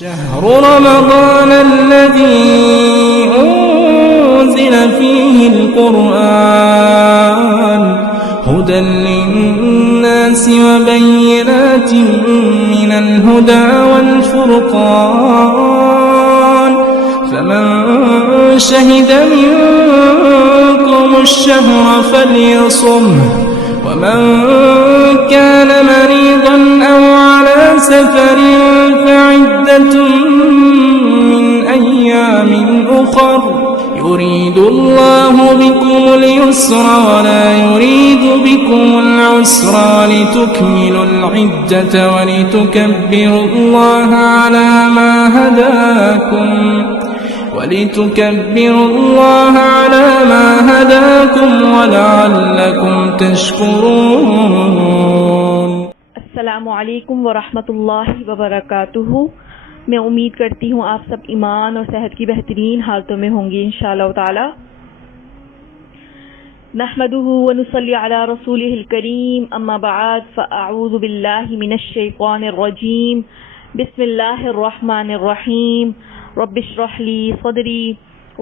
شهر رمضان الذي أنزل فيه القرآن هدى للناس وبينات من الهدى والفرقان فمن شهد منكم الشهر فليصمه ومن كان مريضا أو على سفر فعدة من أيام أخر يريد الله بكم اليسر ولا يريد بكم العسر ولتكملوا العدة ولتكبروا الله على ما هداكم ولعلكم تشكرون. السلام علیکم ورحمۃ اللہ وبرکاتہ. میں امید کرتی ہوں آپ سب ایمان اور صحت کی بہترین حالتوں میں ہوں گی انشاءاللہ تعالی. نحمده ونصلي على رسوله الكريم اما بعد فاعوذ بالله من الشيطان الرجيم. بسم الله الرحمن الرحيم. رب اشرح لي صدري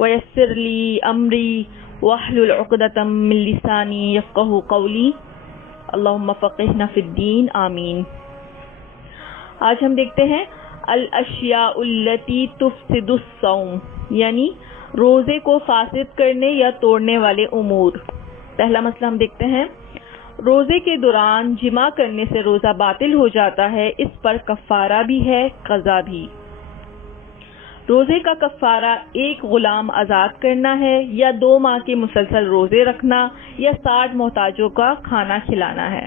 ويسر لي امري واحلل عقدة من لساني يفقهوا قولي. اللهم فقهنا في الدين آمین. آج ہم دیکھتے ہیں الاشیاء التي تفسد الصوم، یعنی روزے کو فاسد کرنے یا توڑنے والے امور. پہلا مسئلہ ہم دیکھتے ہیں، روزے کے دوران جماع کرنے سے روزہ باطل ہو جاتا ہے، اس پر کفارہ بھی ہے، قضا بھی. روزے کا کفارہ ایک غلام آزاد کرنا ہے یا 2 ماہ کے مسلسل روزے رکھنا یا 60 محتاجوں کا کھانا کھلانا ہے.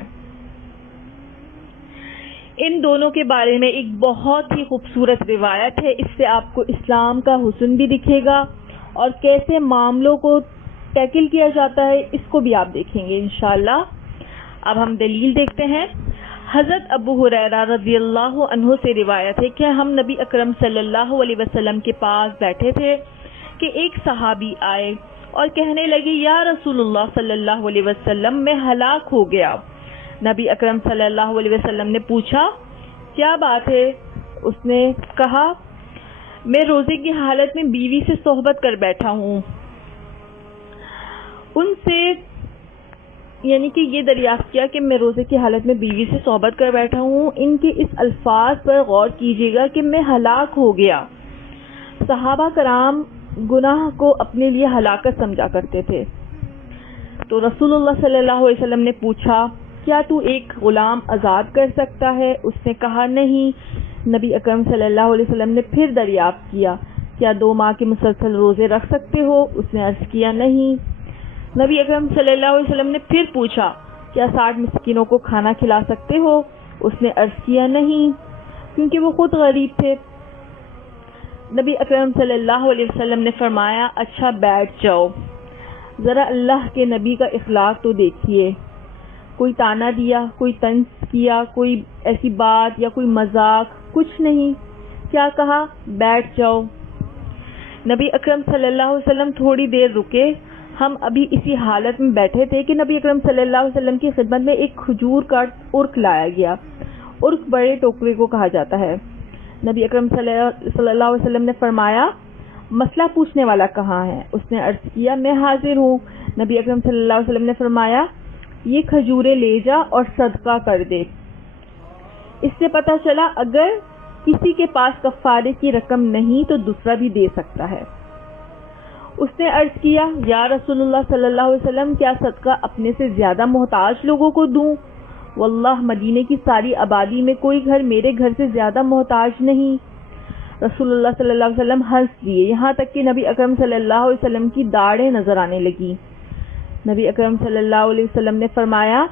ان دونوں کے بارے میں ایک بہت ہی خوبصورت روایت ہے، اس سے آپ کو اسلام کا حسن بھی دکھے گا اور کیسے معاملوں کو ٹیکل کیا جاتا ہے اس کو بھی آپ دیکھیں گے انشاءاللہ. اب ہم دلیل دیکھتے ہیں. حضرت ابو ہریرہ رضی اللہ عنہ سے روایت ہے کہ ہم نبی اکرم صلی اللہ علیہ وسلم کے پاس بیٹھے تھے کہ ایک صحابی آئے اور کہنے لگے یا رسول اللہ صلی اللہ علیہ وسلم میں ہلاک ہو گیا. نبی اکرم صلی اللہ علیہ وسلم نے پوچھا کیا بات ہے؟ اس نے کہا میں روزے کی حالت میں بیوی سے صحبت کر بیٹھا ہوں. ان سے یعنی کہ یہ دریافت کیا کہ میں روزے کی حالت میں بیوی سے صحبت کر بیٹھا ہوں. ان کے اس الفاظ پر غور کیجیے گا کہ میں ہلاک ہو گیا. صحابہ کرام گناہ کو اپنے لیے ہلاکت سمجھا کرتے تھے. تو رسول اللہ صلی اللہ علیہ وسلم نے پوچھا کیا تو ایک غلام آزاد کر سکتا ہے؟ اس نے کہا نہیں. نبی اکرم صلی اللہ علیہ وسلم نے پھر دریافت کیا کیا 2 ماہ کے مسلسل روزے رکھ سکتے ہو؟ اس نے عرض کیا نہیں. نبی اکرم صلی اللہ علیہ وسلم نے پھر پوچھا کیا 60 مسکینوں کو کھانا کھلا سکتے ہو؟ اس نے عرض کیا نہیں، کیونکہ وہ خود غریب تھے. نبی اکرم صلی اللہ علیہ وسلم نے فرمایا اچھا بیٹھ جاؤ. ذرا اللہ کے نبی کا اخلاق تو دیکھیے. کوئی تانا دیا، کوئی طنز کیا، کوئی ایسی بات یا کوئی مذاق، کچھ نہیں. کیا کہا؟ بیٹھ جاؤ. نبی اکرم صلی اللہ علیہ وسلم تھوڑی دیر رکے. ہم ابھی اسی حالت میں بیٹھے تھے کہ نبی اکرم صلی اللہ علیہ وسلم کی خدمت میں ایک کھجور کا ارک لایا گیا. ارک بڑے ٹوکرے کو کہا جاتا ہے. نبی اکرم صلی اللہ علیہ وسلم نے فرمایا مسئلہ پوچھنے والا کہاں ہے؟ اس نے عرض کیا میں حاضر ہوں. نبی اکرم صلی اللہ علیہ وسلم نے فرمایا یہ کھجوریں لے جا اور صدقہ کر دے. اس سے پتہ چلا اگر کسی کے پاس کفارے کی رقم نہیں تو دوسرا بھی دے سکتا ہے. اس نے عرض کیا یا رسول اللہ صلی اللہ علیہ وسلم کیا صدقہ اپنے سے زیادہ محتاج لوگوں کو دوں؟ واللہ مدینے کی ساری آبادی میں کوئی گھر میرے گھر سے زیادہ محتاج نہیں. رسول اللہ صلی اللہ علیہ وسلم ہنس دیے، یہاں تک کہ نبی اکرم صلی اللہ علیہ وسلم کی داڑھیں نظر آنے لگی. نبی اکرم صلی اللہ علیہ وسلم نے فرمایا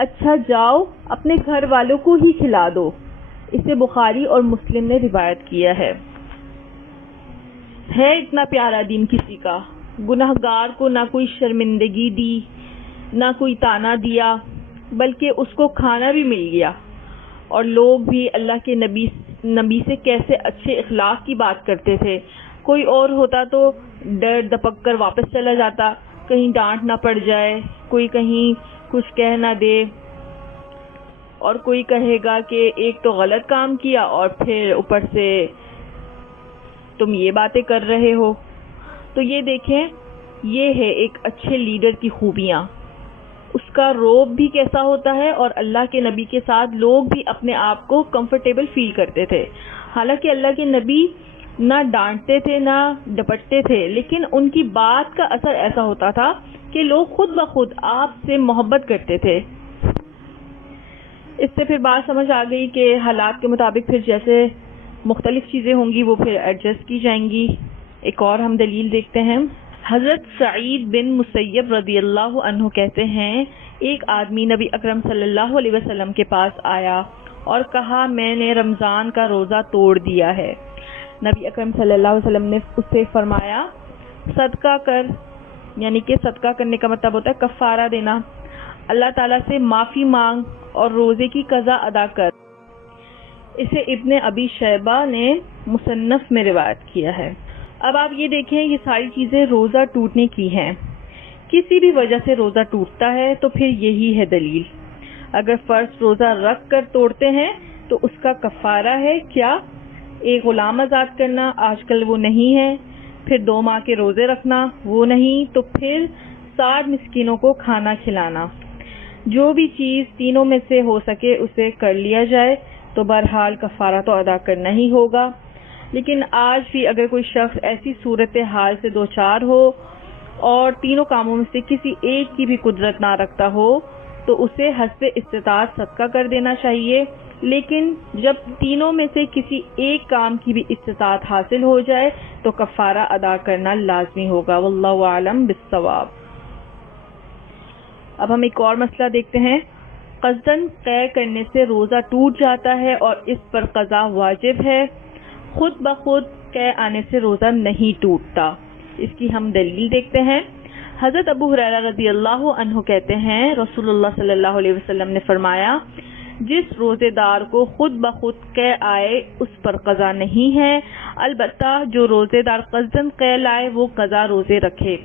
اچھا جاؤ اپنے گھر والوں کو ہی کھلا دو. اسے بخاری اور مسلم نے روایت کیا ہے. ہے اتنا پیارا دین کسی کا، گناہگار کو نہ کوئی شرمندگی دی نہ کوئی تانا دیا، بلکہ اس کو کھانا بھی مل گیا. اور لوگ بھی اللہ کے نبی سے کیسے اچھے اخلاق کی بات کرتے تھے. کوئی اور ہوتا تو ڈر دپک کر واپس چلا جاتا، کہیں ڈانٹ نہ پڑ جائے، کوئی کہیں کچھ کہہ نہ دے، اور کوئی کہے گا کہ ایک تو غلط کام کیا اور پھر اوپر سے تم یہ باتیں کر رہے ہو. تو یہ دیکھیں، یہ ہے ایک اچھے لیڈر کی خوبیاں. اس کا روب بھی کیسا ہوتا ہے، اور اللہ کے نبی کے ساتھ لوگ بھی اپنے آپ کو کمفرٹیبل فیل کرتے تھے. حالانکہ اللہ کے نبی نہ ڈانٹتے تھے نہ ڈپٹتے تھے، لیکن ان کی بات کا اثر ایسا ہوتا تھا کہ لوگ خود بخود آپ سے محبت کرتے تھے. اس سے پھر بات سمجھ آ گئی کہ حالات کے مطابق پھر جیسے مختلف چیزیں ہوں گی وہ پھر ایڈجسٹ کی جائیں گی. ایک اور ہم دلیل دیکھتے ہیں. حضرت سعید بن مسیب رضی اللہ عنہ کہتے ہیں، ایک آدمی نبی اکرم صلی اللہ علیہ وسلم کے پاس آیا اور کہا میں نے رمضان کا روزہ توڑ دیا ہے. نبی اکرم صلی اللہ علیہ وسلم نے اس سے فرمایا صدقہ کر، یعنی کہ صدقہ کرنے کا مطلب ہوتا ہے کفارہ دینا. اللہ تعالیٰ سے معافی مانگ اور روزے کی قضا ادا کر. اسے ابن ابی شیبہ نے مصنف میں روایت کیا ہے. اب آپ یہ دیکھیں، یہ ساری چیزیں روزہ ٹوٹنے کی ہیں. کسی بھی وجہ سے روزہ ٹوٹتا ہے تو پھر یہی ہے دلیل. اگر فرض روزہ رکھ کر توڑتے ہیں تو اس کا کفارہ ہے کیا؟ ایک غلام آزاد کرنا، آج کل وہ نہیں ہے. پھر 2 ماہ کے روزے رکھنا، وہ نہیں. تو پھر 60 مسکینوں کو کھانا کھلانا. جو بھی چیز تینوں میں سے ہو سکے اسے کر لیا جائے تو بہرحال کفارہ تو ادا کرنا ہی ہوگا. لیکن آج بھی اگر کوئی شخص ایسی صورتحال سے دوچار ہو اور تینوں کاموں میں سے کسی ایک کی بھی قدرت نہ رکھتا ہو تو اسے حسب استطاعت صدقہ کر دینا چاہیے. لیکن جب تینوں میں سے کسی ایک کام کی بھی استطاعت حاصل ہو جائے تو کفارہ ادا کرنا لازمی ہوگا. واللہ اعلم بالصواب. اب ہم ایک اور مسئلہ دیکھتے ہیں. قصداً قے کرنے سے روزہ ٹوٹ جاتا ہے اور اس پر قضا واجب ہے. خود بخود قے آنے سے روزہ نہیں ٹوٹتا. اس کی ہم دلیل دیکھتے ہیں. حضرت ابو ہریرہ رضی اللہ عنہ کہتے ہیں رسول اللہ صلی اللہ علیہ وسلم نے فرمایا جس روزے دار کو خود بخود قے آئے اس پر قضا نہیں ہے، البتہ جو روزے دار قصداً قے لائے وہ قضا روزے رکھے.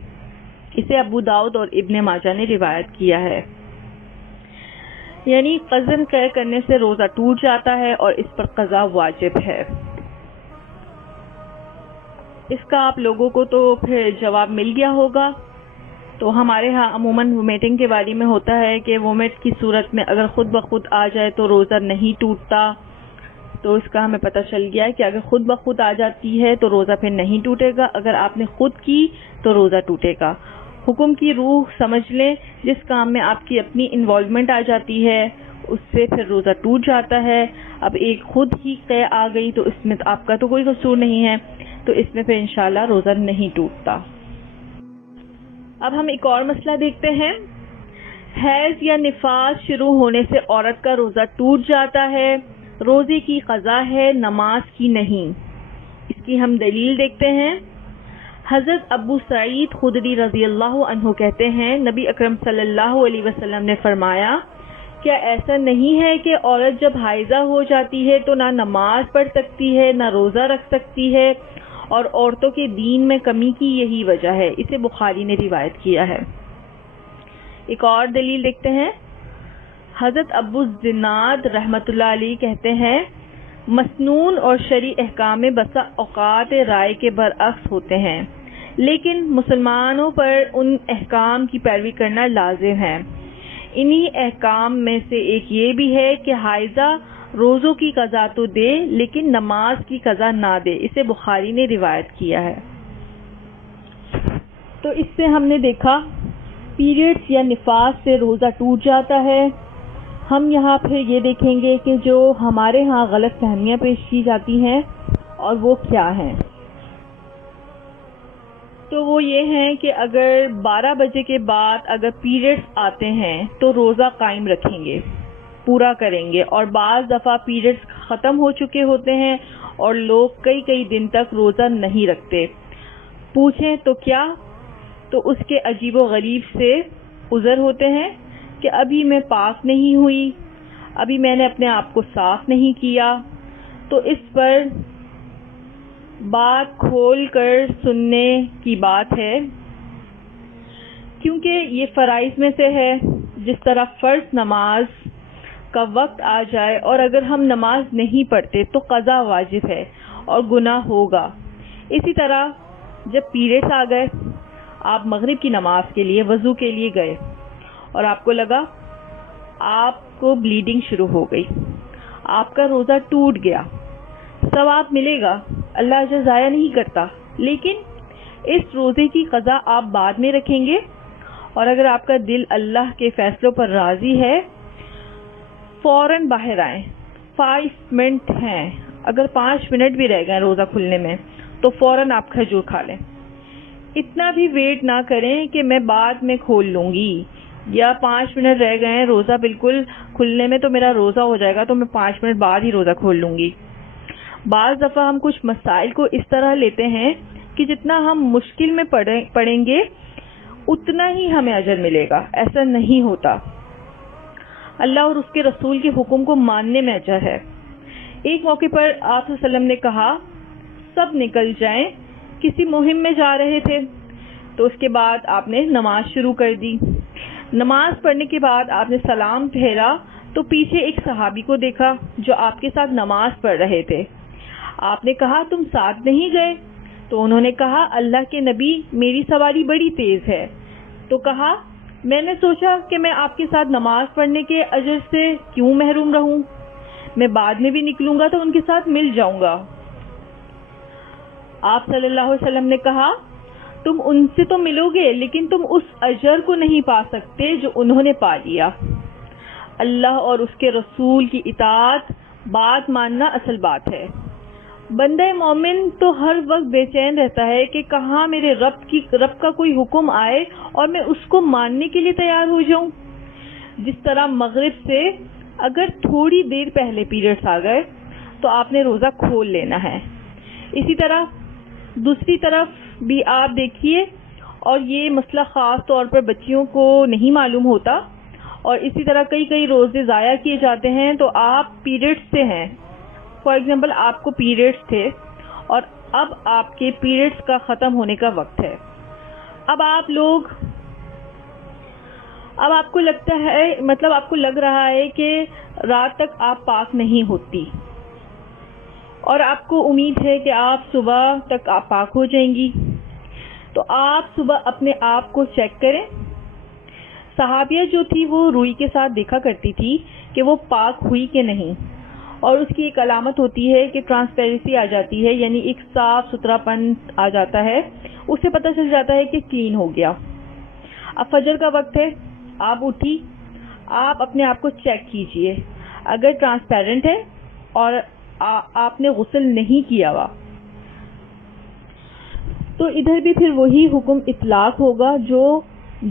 اسے ابو داؤد اور ابن ماجہ نے روایت کیا ہے. یعنی قصداً قے کرنے سے روزہ ٹوٹ جاتا ہے اور اس پر قضا واجب ہے. اس کا آپ لوگوں کو تو پھر جواب مل گیا ہوگا. تو ہمارے ہاں عموماً وومیٹنگ کے بارے میں ہوتا ہے کہ وومیٹ کی صورت میں اگر خود بخود آ جائے تو روزہ نہیں ٹوٹتا. تو اس کا ہمیں پتہ چل گیا ہے کہ اگر خود بخود آ جاتی ہے تو روزہ پھر نہیں ٹوٹے گا، اگر آپ نے خود کی تو روزہ ٹوٹے گا. حکم کی روح سمجھ لیں، جس کام میں آپ کی اپنی انوالومنٹ آ جاتی ہے اس سے پھر روزہ ٹوٹ جاتا ہے. اب ایک خود ہی قے آ گئی تو اس میں آپ کا تو کوئی قصور نہیں ہے، تو اس میں پھر انشاءاللہ روزہ نہیں ٹوٹتا. اب ہم ایک اور مسئلہ دیکھتے ہیں. حیض یا نفاس شروع ہونے سے عورت کا روزہ ٹوٹ جاتا ہے، روزے کی قضا ہے، نماز کی نہیں. اس کی ہم دلیل دیکھتے ہیں. حضرت ابو سعید خدری رضی اللہ عنہ کہتے ہیں نبی اکرم صلی اللہ علیہ وسلم نے فرمایا کیا ایسا نہیں ہے کہ عورت جب حائضہ ہو جاتی ہے تو نہ نماز پڑھ سکتی ہے نہ روزہ رکھ سکتی ہے، اور عورتوں کے دین میں کمی کی یہی وجہ ہے. اسے بخاری نے روایت کیا ہے. ایک اور دلیل دیکھتے ہیں. حضرت ابو الزناد رحمۃ اللہ علیہ کہتے ہیں مسنون اور شرعی احکام میں بسا اوقات رائے کے برعکس ہوتے ہیں، لیکن مسلمانوں پر ان احکام کی پیروی کرنا لازم ہے. انہی احکام میں سے ایک یہ بھی ہے کہ حائضہ روزوں کی قضا تو دے لیکن نماز کی قضا نہ دے. اسے بخاری نے روایت کیا ہے. تو اس سے ہم نے دیکھا پیریڈز یا نفاس سے روزہ ٹوٹ جاتا ہے. ہم یہاں پھر یہ دیکھیں گے کہ جو ہمارے ہاں غلط فہمیاں پیش کی جاتی ہیں اور وہ کیا ہیں. تو وہ یہ ہیں کہ اگر 12 بجے کے بعد اگر پیریڈز آتے ہیں تو روزہ قائم رکھیں گے، پورا کریں گے. اور بعض دفعہ پیریڈز ختم ہو چکے ہوتے ہیں اور لوگ کئی دن تک روزہ نہیں رکھتے. پوچھیں تو کیا؟ تو اس کے عجیب و غریب سے عذر ہوتے ہیں کہ ابھی میں پاک نہیں ہوئی، ابھی میں نے اپنے آپ کو صاف نہیں کیا. تو اس پر بات کھول کر سننے کی بات ہے، کیونکہ یہ فرائض میں سے ہے. جس طرح فرض نماز کا وقت آ جائے اور اگر ہم نماز نہیں پڑھتے تو قضا واجب ہے اور گناہ ہوگا. اسی طرح جب پیریڈس آ گئے، آپ مغرب کی نماز کے لیے وضو کے لیے گئے اور آپ کو لگا آپ کو بلیڈنگ شروع ہو گئی، آپ کا روزہ ٹوٹ گیا، ثواب ملے گا، اللہ اجر ضائع نہیں کرتا، لیکن اس روزے کی قضا آپ بعد میں رکھیں گے، اور اگر آپ کا دل اللہ کے فیصلوں پر راضی ہے فوراً باہر آئیں۔ 5 منٹ ہیں، اگر 5 منٹ بھی رہ گئے روزہ کھلنے میں تو فوراً آپ کھجور کھا لیں۔ اتنا بھی ویٹ نہ کریں کہ میں بعد میں کھول لوں گی، یا 5 منٹ رہ گئے روزہ بالکل کھلنے میں تو میرا روزہ ہو جائے گا تو میں 5 منٹ بعد ہی روزہ کھول لوں گی۔ بعض دفعہ ہم کچھ مسائل کو اس طرح لیتے ہیں کہ جتنا ہم مشکل میں پڑیں گے اتنا ہی ہمیں اجر ملے گا، ایسا نہیں ہوتا۔ اللہ اور اس کے رسول کے حکم کو ماننے میں اجر ہے۔ ایک موقع پر آپ صلی اللہ علیہ وسلم نے کہا سب نکل جائیں، کسی مہم میں جا رہے تھے، تو اس کے بعد آپ نے نماز شروع کر دی۔ نماز پڑھنے کے بعد آپ نے سلام پھیرا تو پیچھے ایک صحابی کو دیکھا جو آپ کے ساتھ نماز پڑھ رہے تھے۔ آپ نے کہا تم ساتھ نہیں گئے؟ تو انہوں نے کہا اللہ کے نبی میری سواری بڑی تیز ہے۔ تو کہا میں نے سوچا کہ میں آپ کے ساتھ نماز پڑھنے کے اجر سے کیوں محروم رہوں، میں بعد میں بھی نکلوں گا تو ان کے ساتھ مل جاؤں گا۔ آپ صلی اللہ علیہ وسلم نے کہا تم ان سے تو ملو گے لیکن تم اس اجر کو نہیں پا سکتے جو انہوں نے پا لیا۔ اللہ اور اس کے رسول کی اطاعت، بات ماننا اصل بات ہے۔ بندہ مومن تو ہر وقت بے چین رہتا ہے کہ کہاں میرے رب کا کوئی حکم آئے اور میں اس کو ماننے کے لیے تیار ہو جاؤں۔ جس طرح مغرب سے اگر تھوڑی دیر پہلے پیریڈز آ گئے تو آپ نے روزہ کھول لینا ہے۔ اسی طرح دوسری طرف بھی آپ دیکھیے، اور یہ مسئلہ خاص طور پر بچیوں کو نہیں معلوم ہوتا، اور اسی طرح کئی روزے ضائع کیے جاتے ہیں۔ تو آپ پیریڈز سے ہیں، فار ایگزامپل آپ کو پیریڈز تھے اور اب آپ کے پیریڈز کا ختم ہونے کا وقت ہے، اب آپ کو لگتا ہے، مطلب آپ کو لگ رہا ہے کہ رات تک آپ پاک نہیں ہوتی، اور آپ کو امید ہے کہ آپ صبح تک آپ پاک ہو جائیں گی، تو آپ صبح اپنے آپ کو چیک کریں۔ صحابیہ جو تھی وہ روئی کے ساتھ دیکھا کرتی تھی کہ وہ پاک ہوئی کہ نہیں، اور اس کی ایک علامت ہوتی ہے کہ ٹرانسپیرنسی آ جاتی ہے، یعنی ایک صاف ستھرا پن آ جاتا ہے، اس سے پتہ چل جاتا ہے کہ کلین ہو گیا۔ اب فجر کا وقت ہے، آپ اٹھی، آپ اپنے آپ کو چیک کیجئے، اگر ٹرانسپیرنٹ ہے اور آپ نے غسل نہیں کیا ہوا تو ادھر بھی پھر وہی حکم اطلاق ہوگا جو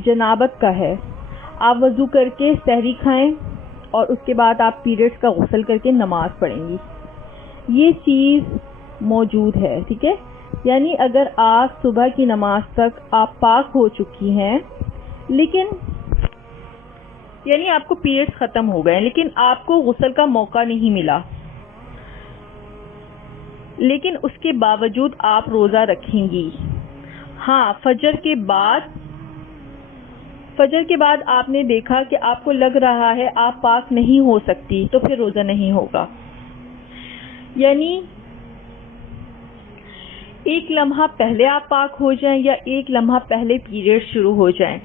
جنابت کا ہے۔ آپ وضو کر کے سحری کھائیں اور اس کے بعد آپ پیریڈز کا غسل کر کے نماز پڑھیں گی۔ یہ چیز موجود ہے، ٹھیک ہے؟ یعنی اگر آپ صبح کی نماز تک آپ پاک ہو چکی ہیں، لیکن یعنی آپ کو پیریڈز ختم ہو گئے لیکن آپ کو غسل کا موقع نہیں ملا، لیکن اس کے باوجود آپ روزہ رکھیں گی۔ ہاں، فجر کے بعد آپ نے دیکھا کہ آپ کو لگ رہا ہے آپ پاک نہیں ہو سکتی، تو پھر روزہ نہیں ہوگا۔ یعنی ایک لمحہ پہلے آپ پاک ہو جائیں یا ایک لمحہ پہلے پیریڈ شروع ہو جائیں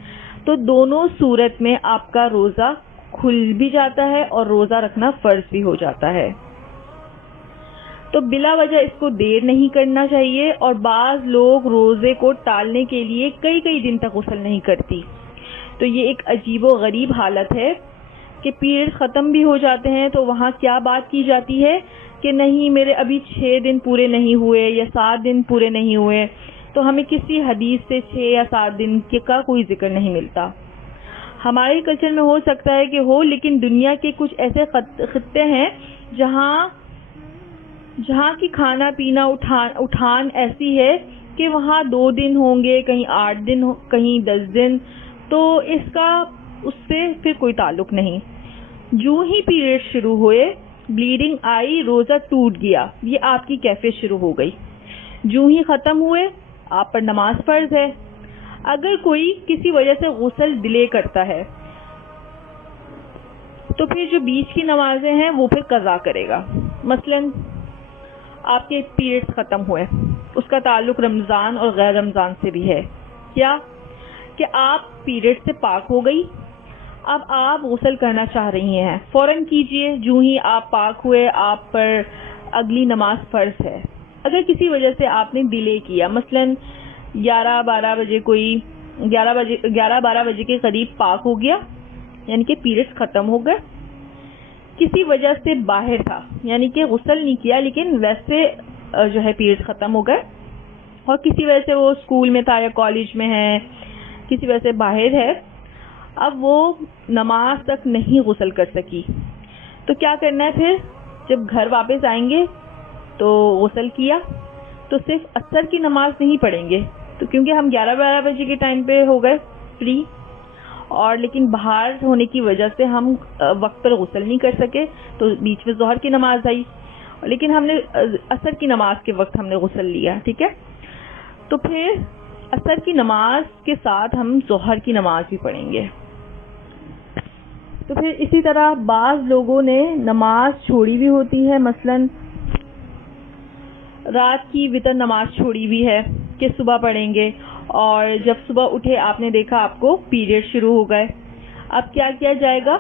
تو دونوں صورت میں آپ کا روزہ کھل بھی جاتا ہے اور روزہ رکھنا فرض بھی ہو جاتا ہے۔ تو بلا وجہ اس کو دیر نہیں کرنا چاہیے، اور بعض لوگ روزے کو ٹالنے کے لیے کئی دن تک غسل نہیں کرتی، تو یہ ایک عجیب و غریب حالت ہے کہ پیریڈ ختم بھی ہو جاتے ہیں تو وہاں کیا بات کی جاتی ہے کہ نہیں میرے ابھی 6 دن پورے نہیں ہوئے یا 7 دن پورے نہیں ہوئے، تو ہمیں کسی حدیث سے 6 یا 7 دن کا کوئی ذکر نہیں ملتا۔ ہمارے کلچر میں ہو سکتا ہے کہ ہو، لیکن دنیا کے کچھ ایسے خطے ہیں جہاں کی کھانا پینا اٹھان ایسی ہے کہ وہاں 2 دن ہوں گے، کہیں 8 دن، کہیں 10 دن، تو اس سے پھر کوئی تعلق نہیں۔ جو ہی پیریڈ شروع ہوئے، بلیڈنگ آئی، روزہ ٹوٹ گیا، یہ آپ کی کیفیت شروع ہو گئی۔ جو ہی ختم ہوئے آپ پر نماز فرض ہے۔ اگر کوئی کسی وجہ سے غسل ڈیلے کرتا ہے تو پھر جو بیچ کی نمازیں ہیں وہ پھر قضا کرے گا۔ مثلا آپ کے پیریڈز ختم ہوئے، اس کا تعلق رمضان اور غیر رمضان سے بھی ہے. کیا کہ آپ پیریڈ سے پاک ہو گئی, اب آپ غسل کرنا چاہ رہی ہیں, فوراً کیجئے. جو ہی آپ پاک ہوئے آپ پر اگلی نماز فرض ہے. اگر کسی وجہ سے آپ نے ڈیلے کیا, مثلاً 11-12 بجے کے قریب پاک ہو گیا, یعنی کہ پیریڈز ختم ہو گئے, کسی وجہ سے باہر تھا, یعنی کہ غسل نہیں کیا لیکن ویسے جو ہے پیریڈز ختم ہو گئے, اور کسی وجہ سے وہ اسکول میں تھا یا کالج میں ہے, کسی وجہ سے باہر ہے, اب وہ نماز تک نہیں غسل کر سکی, تو کیا کرنا ہے پھر؟ جب گھر واپس آئیں گے تو غسل کیا تو صرف عصر کی نماز نہیں پڑھیں گے, تو کیونکہ ہم 11-12 بجے کے ٹائم پہ ہو گئے فری, اور لیکن باہر ہونے کی وجہ سے ہم وقت پر غسل نہیں کر سکے, تو بیچ میں ظہر کی نماز آئی, لیکن ہم نے عصر کی نماز کے وقت ہم نے غسل لیا. ٹھیک ہے, تو پھر عصر کی نماز کے ساتھ ہم ظہر کی نماز بھی پڑھیں گے. تو پھر اسی طرح بعض لوگوں نے نماز چھوڑی بھی ہوتی ہے, مثلاً رات کی وتر نماز چھوڑی بھی ہے کہ صبح پڑھیں گے, اور جب صبح اٹھے آپ نے دیکھا آپ کو پیریڈ شروع ہو گئے, اب کیا کیا جائے گا؟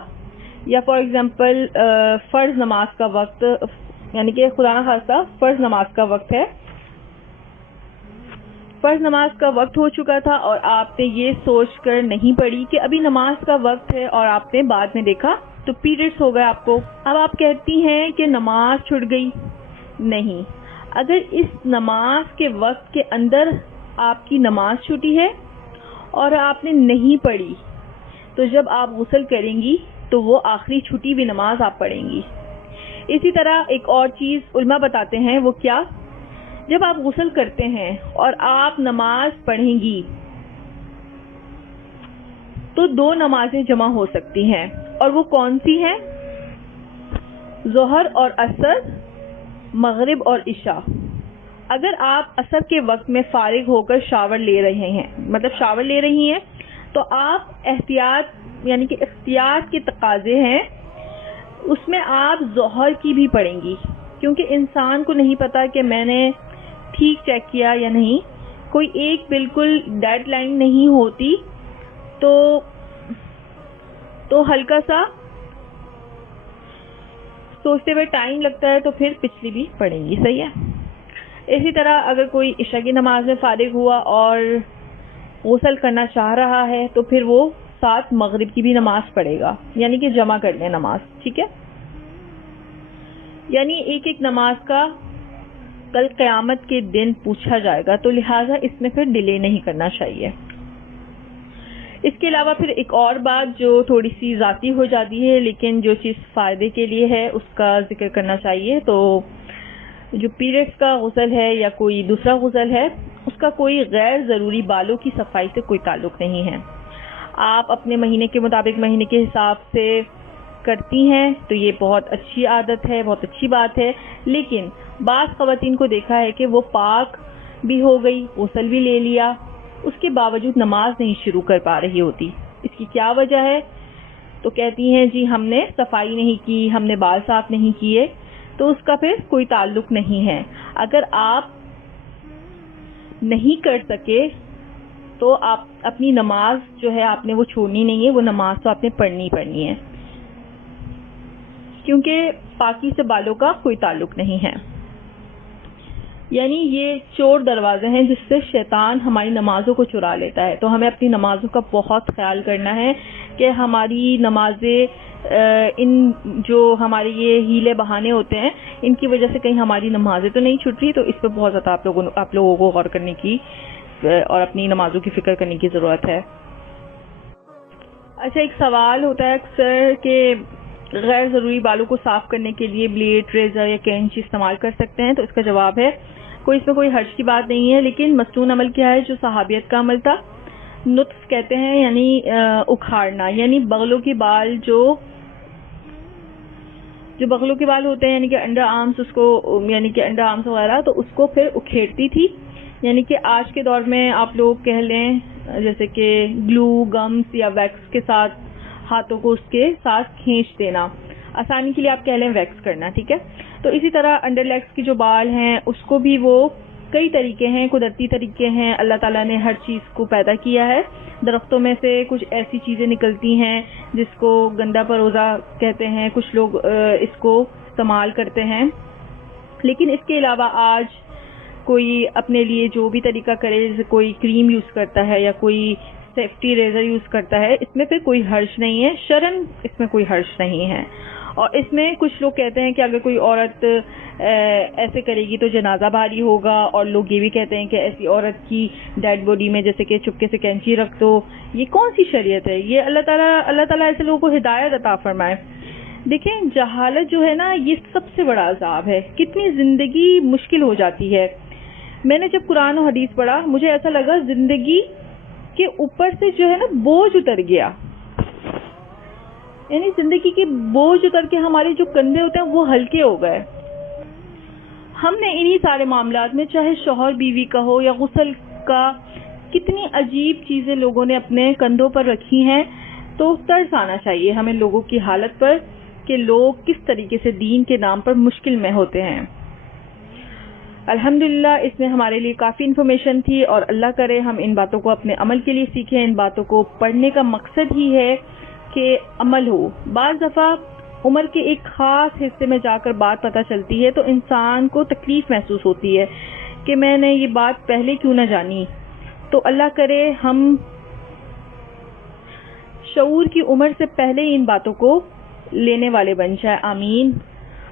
یا فار ایگزامپل فرض نماز کا وقت, یعنی کہ خدا نخواستہ فرض نماز کا وقت ہے, فرض نماز کا وقت ہو چکا تھا اور آپ نے یہ سوچ کر نہیں پڑھی کہ ابھی نماز کا وقت ہے, اور آپ نے بعد میں دیکھا تو پیریڈز ہو گئے آپ کو. اب آپ کہتی ہیں کہ نماز چھوٹ گئی. نہیں, اگر اس نماز کے وقت کے اندر آپ کی نماز چھوٹی ہے اور آپ نے نہیں پڑھی, تو جب آپ غسل کریں گی تو وہ آخری چھوٹی ہوئی نماز آپ پڑھیں گی. اسی طرح ایک اور چیز علماء بتاتے ہیں, وہ کیا؟ جب آپ غسل کرتے ہیں اور آپ نماز پڑھیں گی تو 2 نمازیں جمع ہو سکتی ہیں, اور وہ کون سی ہیں؟ ظہر اور عصر, مغرب اور عشاء. اگر آپ عصر کے وقت میں فارغ ہو کر شاور لے رہے ہیں, مطلب شاور لے رہی ہیں, تو آپ احتیاط یعنی کہ احتیاط کے تقاضے ہیں, اس میں آپ ظہر کی بھی پڑھیں گی, کیونکہ انسان کو نہیں پتا کہ میں نے ٹھیک چیک کیا یا نہیں, کوئی ایک بالکل ڈیڈ لائن نہیں ہوتی, تو ہلکا سا سوچتے ہوئے ٹائم لگتا ہے, تو پھر پچھلی بھی پڑھیں گی. صحیح ہے. اسی طرح اگر کوئی عشاء کی نماز میں فارغ ہوا اور غسل کرنا چاہ رہا ہے تو پھر وہ ساتھ مغرب کی بھی نماز پڑھے گا, یعنی کہ جمع کر لیں نماز. ٹھیک ہے, یعنی ایک ایک نماز کا کل قیامت کے دن پوچھا جائے گا, تو لہٰذا اس میں پھر ڈیلے نہیں کرنا چاہیے. اس کے علاوہ پھر ایک اور بات جو تھوڑی سی ذاتی ہو جاتی ہے, لیکن جو چیز فائدے کے لیے ہے اس کا ذکر کرنا چاہیے. تو جو پیریڈز کا غسل ہے یا کوئی دوسرا غسل ہے, اس کا کوئی غیر ضروری بالوں کی صفائی سے کوئی تعلق نہیں ہے. آپ اپنے مہینے کے مطابق مہینے کے حساب سے کرتی ہیں تو یہ بہت اچھی عادت ہے, بہت اچھی بات ہے, لیکن بعض خواتین کو دیکھا ہے کہ وہ پاک بھی ہو گئی, غسل بھی لے لیا, اس کے باوجود نماز نہیں شروع کر پا رہی ہوتی. اس کی کیا وجہ ہے؟ تو کہتی ہیں جی ہم نے صفائی نہیں کی, ہم نے بال صاف نہیں کیے. تو اس کا پھر کوئی تعلق نہیں ہے. اگر آپ نہیں کر سکے تو آپ اپنی نماز جو ہے آپ نے وہ چھوڑنی نہیں ہے, وہ نماز تو آپ نے پڑھنی ہے, کیونکہ پاکی سے بالوں کا کوئی تعلق نہیں ہے. یعنی یہ چور دروازے ہیں جس سے شیطان ہماری نمازوں کو چرا لیتا ہے. تو ہمیں اپنی نمازوں کا بہت خیال کرنا ہے کہ ہماری نمازیں ان جو ہمارے یہ ہیلے بہانے ہوتے ہیں ان کی وجہ سے کہیں ہماری نمازیں تو نہیں چھوٹ رہی. تو اس پہ بہت زیادہ آپ لوگوں کو غور کرنے کی اور اپنی نمازوں کی فکر کرنے کی ضرورت ہے. اچھا, ایک سوال ہوتا ہے اکثر کہ غیر ضروری بالوں کو صاف کرنے کے لیے بلیڈ, ریزر یا کینچی استعمال کر سکتے ہیں. تو اس کا جواب ہے اس میں کوئی حرج کی بات نہیں ہے, لیکن مسنون عمل کیا ہے جو صحابیت کا عمل تھا. نطف کہتے ہیں یعنی اکھاڑنا, یعنی بغلوں کے بال جو بغلوں کے بال ہوتے ہیں یعنی کہ انڈر آرمز, اس کو یعنی کہ انڈر آرمز وغیرہ, تو اس کو پھر اکھیڑتی تھی. یعنی کہ آج کے دور میں آپ لوگ کہہ لیں جیسے کہ گلو, گمز یا ویکس کے ساتھ ہاتھوں کو اس کے ساتھ کھینچ دینا, آسانی کے لیے آپ کہہ لیں ویکس کرنا. ٹھیک ہے, تو اسی طرح انڈر لیگز کی جو بال ہیں اس کو بھی وہ کئی طریقے ہیں، قدرتی طریقے ہیں، اللہ تعالیٰ نے ہر چیز کو پیدا کیا ہے. درختوں میں سے کچھ ایسی چیزیں نکلتی ہیں جس کو گندا پروزہ کہتے ہیں، کچھ لوگ اس کو استعمال کرتے ہیں. لیکن اس کے علاوہ آج کوئی اپنے لیے جو بھی طریقہ کرے، جیسے کوئی کریم یوز کرتا ہے یا کوئی سیفٹی ریزر یوز کرتا ہے، اس میں پھر کوئی حرج نہیں ہے، شرعاً اس میں کوئی حرج نہیں ہے. اور اس میں کچھ لوگ کہتے ہیں کہ اگر کوئی عورت ایسے کرے گی تو جنازہ بھاری ہوگا، اور لوگ یہ بھی کہتے ہیں کہ ایسی عورت کی ڈیڈ باڈی میں جیسے کہ چپکے سے کینچی رکھ دو. یہ کون سی شریعت ہے؟ یہ اللہ تعالیٰ ایسے لوگوں کو ہدایت عطا فرمائے. دیکھیں جہالت جو ہے نا، یہ سب سے بڑا عذاب ہے. کتنی زندگی مشکل ہو جاتی ہے. میں نے جب قرآن و حدیث پڑھا، مجھے ایسا لگا زندگی کے اوپر سے جو ہے نا بوجھ اتر گیا. یعنی زندگی کے بوجھ اتر کے ہمارے جو کندھے ہوتے ہیں وہ ہلکے ہو گئے. ہم نے انہی سارے معاملات میں، چاہے شوہر بیوی کا ہو یا غسل کا، کتنی عجیب چیزیں لوگوں نے اپنے کندھوں پر رکھی ہیں. تو ترس آنا چاہیے ہمیں لوگوں کی حالت پر کہ لوگ کس طریقے سے دین کے نام پر مشکل میں ہوتے ہیں. الحمدللہ اس میں ہمارے لیے کافی انفارمیشن تھی، اور اللہ کرے ہم ان باتوں کو اپنے عمل کے لیے سیکھیں. ان باتوں کو پڑھنے کا مقصد ہی ہے کہ عمل ہو. بعض دفعہ عمر کے ایک خاص حصے میں جا کر بات پتہ چلتی ہے تو انسان کو تکلیف محسوس ہوتی ہے کہ میں نے یہ بات پہلے کیوں نہ جانی. تو اللہ کرے ہم شعور کی عمر سے پہلے ہی ان باتوں کو لینے والے بن جائیں. آمین.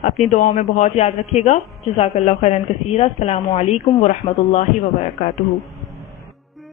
اپنی دعاؤں میں بہت یاد رکھیے گا. جزاک اللہ خیرا کثیرا. السلام علیکم ورحمۃ اللہ وبرکاتہ.